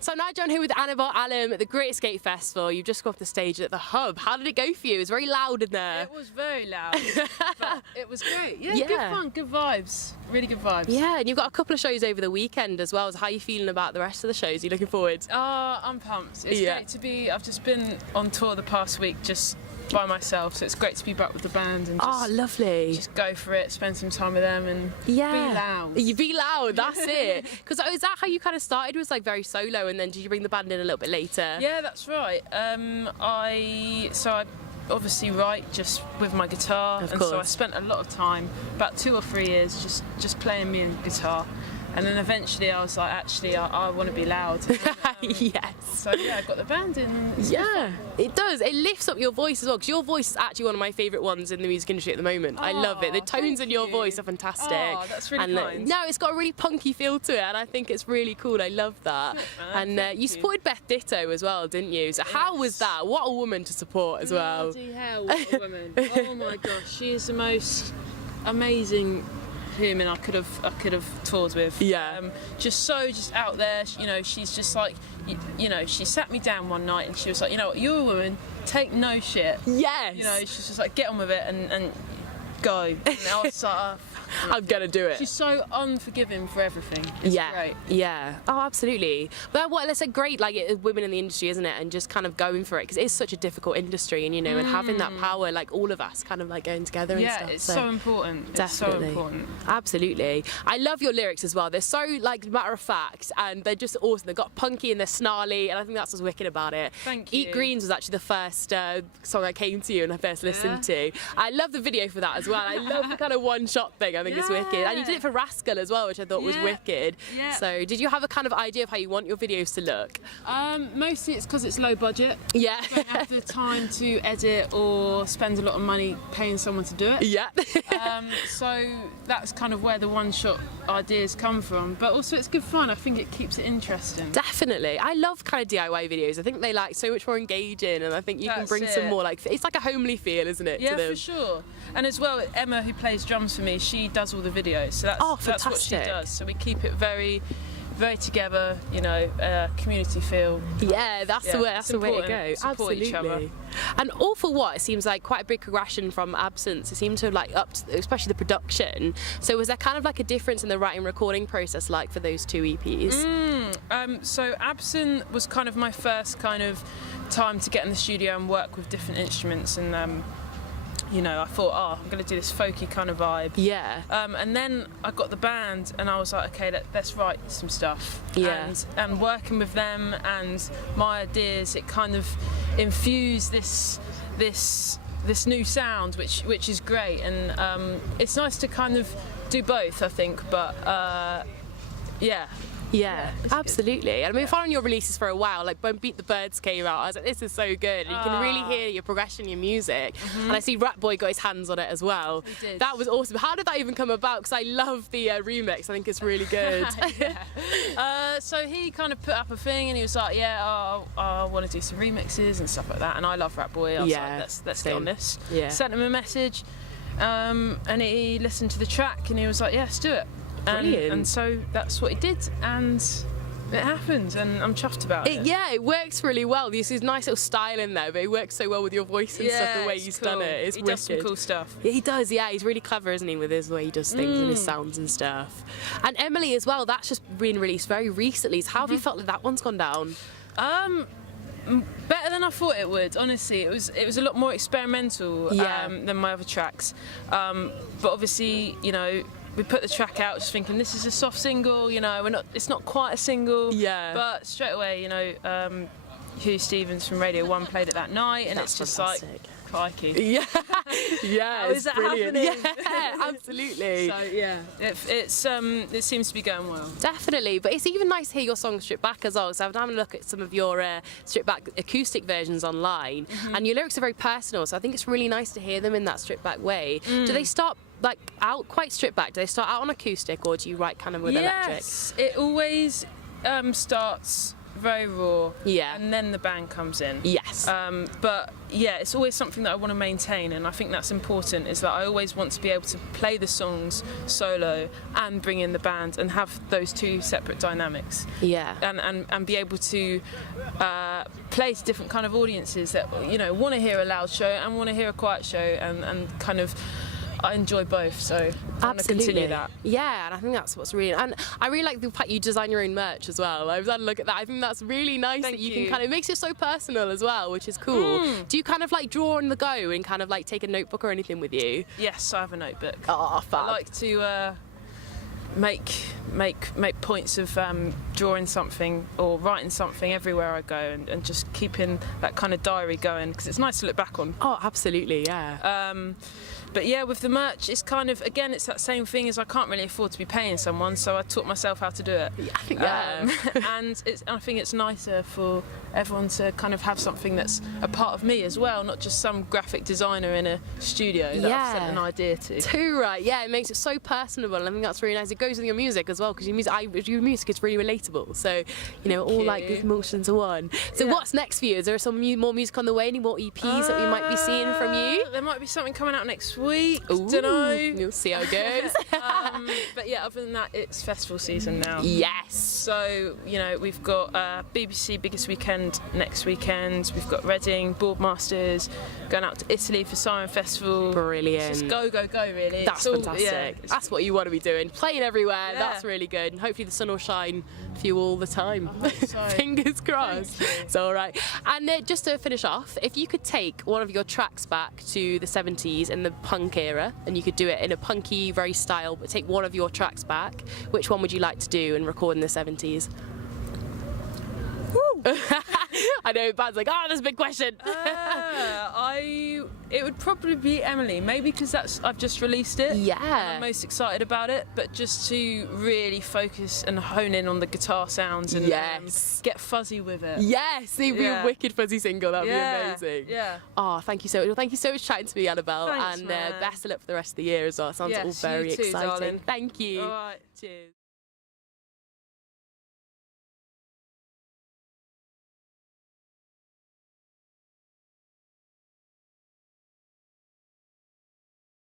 So now John here with Annabel Allum at the Great Escape Festival. You've just got off the stage at the Hub. How did it go for you? It was very loud in there. It was very loud, but it was great. Yeah, good fun, good vibes, really good vibes. Yeah, and you've got a couple of shows over the weekend as well. So how are you feeling about the rest of the shows? Are you looking forward? I'm pumped. It's great to be, I've just been on tour the past week just by myself, so it's great to be back with the band and just, lovely. Just go for it, spend some time with them and be loud. You be loud, that's it. Because is that how you kind of started? Was like very solo, and then did you bring the band in a little bit later? Yeah, that's right. I obviously write just with my guitar, and so I spent a lot of time, about 2 or 3 years, just playing me and guitar. And then eventually I was like, actually, I want to be loud. Yes. So yeah, I got the band in. Yeah, it does. It lifts up your voice as well, because your voice is actually one of my favourite ones in the music industry at the moment. I love it. The tones in your voice are fantastic. Oh, that's really kind. No, it's got a really punky feel to it, and I think it's really cool. I love that. And you supported Beth Ditto as well, didn't you? So how was that? What a woman to support as well. Bloody hell, what a woman. Oh my gosh, she is the most amazing human I could have toured with. Yeah. Just out there. You know, she's just like, you know, she sat me down one night and she was like, you know what, you're a woman, take no shit. Yes. You know, she's just like, get on with it and go. And I was like, I'm gonna do it. She's so unforgiving for everything. It's great. Yeah. Oh, absolutely. But it's a great, like, women in the industry, isn't it? And just kind of going for it, because it's such a difficult industry, and you know, and having that power, like all of us, kind of like going together and stuff. Yeah, it's so important. Definitely. It's so important. Absolutely. I love your lyrics as well. They're so like matter of fact, and they're just awesome. They've got punky and they're snarly, and I think that's what's wicked about it. Thank you. Eat Greens was actually the first song I came to you and I first listened to. I love the video for that as well. I love the kind of one-shot thing. I think it's wicked. And you did it for Rascal as well, which I thought was wicked. Yeah. So did you have a kind of idea of how you want your videos to look? Mostly it's because it's low budget. Yeah. I don't have the time to edit or spend a lot of money paying someone to do it. Yeah. So that's kind of where the one-shot ideas come from. But also it's good fun. I think it keeps it interesting. Definitely. I love kind of DIY videos. I think they like so much more engaging, and I think you can bring some more, like, it's like a homely feel, isn't it? Yeah, to them. for sure. And as well, Emma, who plays drums for me, she does all the videos. So that's what she does. So we keep it very, very together, you know, community feel. Yeah, that's the way to go. Support Absolutely. each other. And all for what? It seems like quite a big progression from Absence. It seemed to have like upped, especially the production. So was there kind of like a difference in the writing recording process like for those 2 EPs? So Absent was kind of my first kind of time to get in the studio and work with different instruments, and you know, I thought, I'm going to do this folky kind of vibe. Yeah. And then I got the band, and I was like, okay, let's write some stuff. Yeah. And working with them and my ideas, it kind of infused this new sound, which is great. And it's nice to kind of do both, I think. But yeah. Yeah, absolutely. And I mean, following your releases for a while, like when Beat the Birds came out, I was like, this is so good. And you can really hear your progression, your music. And I see Rat Boy got his hands on it as well. He did. That was awesome. How did that even come about? Because I love the remix. I think it's really good. So he kind of put up a thing, and he was like, I want to do some remixes and stuff like that. And I love Rat Boy. I was like, let's get on this. Yeah. Sent him a message, and he listened to the track, and he was like, yeah, let's do it. And so that's what he did, and it happened, and I'm chuffed about it. Yeah, it works really well. There's this nice little style in there, but it works so well with your voice and stuff, the way he's done it. It's wicked. He does some cool stuff. Yeah, he does, yeah. He's really clever, isn't he, with his way he does things and his sounds and stuff. And Emily as well, that's just been released very recently. So how have you felt that one's gone down? Better than I thought it would, honestly. It was a lot more experimental than my other tracks. But obviously, you know, we put the track out just thinking this is a soft single, you know, it's not quite a single. Yeah. But straight away, you know, Hugh Stevens from Radio 1 played it that night, and it's just fantastic. Like, crikey. Yeah. Yeah, it's brilliant. Happening? Yeah, absolutely. So yeah, it seems to be going well. Definitely, but it's even nice to hear your songs stripped back as well. So I've been having a look at some of your stripped back acoustic versions online, and your lyrics are very personal. So I think it's really nice to hear them in that stripped back way. Do they start like out quite stripped back? Do they start out on acoustic, or do you write kind of with electric? Yes, it always starts very raw. Yeah. And then the band comes in. Yes. But yeah, it's always something that I want to maintain, and I think that's important. Is that I always want to be able to play the songs solo and bring in the band and have those two separate dynamics. Yeah. And be able to play to different kind of audiences that want to hear a loud show and want to hear a quiet show, and kind of. I enjoy both, so I want to continue that. Yeah, and I think that's what's really, and I really like the fact you design your own merch as well. I've had a look at that. I think that's really nice. Thank that you you. can kind of, it makes it so personal as well, which is cool. Do you kind of like draw on the go and kind of like take a notebook or anything with you? Yes, I have a notebook. Oh, fab. I like to make points of drawing something or writing something everywhere I go, and just keeping that kind of diary going, because it's nice to look back on. Oh, absolutely, yeah. But yeah, with the merch, it's kind of, again, it's that same thing as I can't really afford to be paying someone, so I taught myself how to do it. Yeah. And I think it's nicer for everyone to kind of have something that's a part of me as well, not just some graphic designer in a studio that I've sent an idea to. Too right, yeah, it makes it so personable, and I think that's really nice. It goes with your music as well, because your music is really relatable, so, all like good emotions are one. So what's next for you? Is there some more music on the way, any more EPs that we might be seeing from you? There might be something coming out next week. Ooh, don't know. You'll see how it goes. But yeah, other than that, it's festival season now. Yes. So we've got BBC Biggest Weekend next weekend. We've got Reading, Boardmasters, going out to Italy for Siren Festival. Brilliant. It's just go really. That's fantastic. That's what you want to be doing. Playing everywhere. Yeah. That's really good. And hopefully the sun will shine for you all the time. Fingers crossed. It's all right. And just to finish off, if you could take one of your tracks back to the 70s and the punk era, and you could do it in a punky, very style, but take one of your tracks back, which one would you like to do and record in the 70s? I know, Bad's like, that's a big question. It would probably be Emily, maybe because I've just released it. Yeah. And I'm most excited about it, but just to really focus and hone in on the guitar sounds and get fuzzy with it. Yes, it'd be a wicked fuzzy single. That'd be amazing. Yeah. Oh, thank you so much. Well, thank you so much for chatting to me, Annabelle. Thanks, and man. best of luck for the rest of the year as well. Sounds all very you too, exciting. darling. Thank you. All right. Cheers.